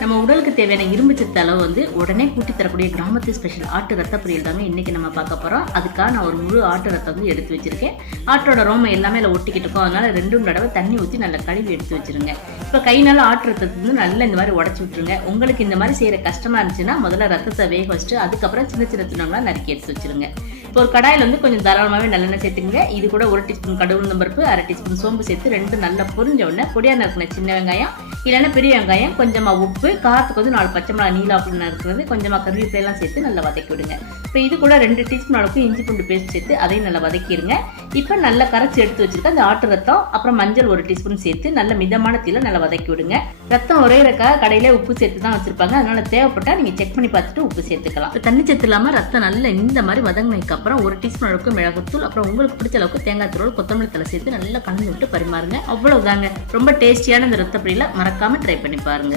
நம்ம உடலுக்கு தேவையான இரும்பு சத்து அளவு வந்து உடனே கூட்டி தரக்கூடிய கிராமத்து ஸ்பெஷல் ஆட்டு ரத்த பொரியல் தாங்க இன்னைக்கு நம்ம பார்க்க போறோம். அதுக்காக நான் ஒரு முழு ஆட்டு ரத்தம் வந்து எடுத்து வச்சிருக்கேன். ஆட்டோட ரோமம் எல்லாமே அதில் ஒட்டிக்கிட்டு இருக்கும். அதனால 2 தடவை தண்ணி ஊற்றி நல்லா கழுவி எடுத்து வச்சிருங்க. இப்போ கைனால ஆட்டு ரத்தத்தை வந்து நல்லா இந்த மாதிரி உடச்சி விட்டுருங்க. உங்களுக்கு இந்த மாதிரி செய்யற கஷ்டமா இருந்துச்சுன்னா முதல்ல ரத்தத்தை வேக வச்சுட்டு அதுக்கப்புறம் சின்ன சின்ன துணங்களா நறுக்கி எடுத்து வச்சிருங்க. இப்போ ஒரு கடாயில் வந்து கொஞ்சம் தாராளமாகவே நல்லெண்ணெய் சேர்த்துங்க. இது கூட 1 டீஸ்பூன் கடுகு உளுந்தம் பருப்பு, 1/2 டீஸ்பூன் சோம்பு சேர்த்து 2 நல்லா பொரிஞ்ச உடனே பொடியா நறுக்கின சின்ன வெங்காயம், இல்லைன்னா பெரிய வெங்காயம், கொஞ்சமா உப்பு, காரத்துக்கு வந்து 4 பச்சை மிளகாய் நீலாப்புன்னு நறுக்கிறது, கொஞ்சமா கருவேப்பிலையெல்லாம் சேர்த்து நல்லா வதக்கி விடுங்க. இப்போ இது கூட 2 டீஸ்பூன் அளவுக்கு இஞ்சி பூண்டு பேஸ்ட் சேர்த்து அதையும் நல்லா வதக்கிடுங்க. இப்போ நல்லா கரைச்சி எடுத்து வச்சிருக்க அந்த ஆட்டு ரத்தம் அப்புறம் மஞ்சள் 1 டீஸ்பூன் சேர்த்து நல்ல மிதமான தீயில நல்லா வதக்கி விடுங்க. ரத்தம் உரையிறக்காக கடையில உப்பு சேர்த்து தான் வச்சிருப்பாங்க. அதனால தேவைப்பட்டா நீங்க செக் பண்ணி பார்த்துட்டு உப்பு சேர்த்துக்கலாம். தண்ணி சேர்த்து இல்லாம ரத்தம் நல்லா இந்த மாதிரி வதங்கினதுக்கு அப்புறம் 1 டீஸ்பூன் அளவுக்கு மிளகுத்தூள், அப்புறம் உங்களுக்கு பிடிச்ச அளவுக்கு தேங்காய் தூள், கொத்தமல்லி தலை சேர்த்து நல்லா கலந்து விட்டு பரிமாறுங்க. அவ்வளவுதாங்க. ரொம்ப டேஸ்டியான இந்த ரத்த பொரியலை மறக்காம ட்ரை பண்ணி பாருங்க.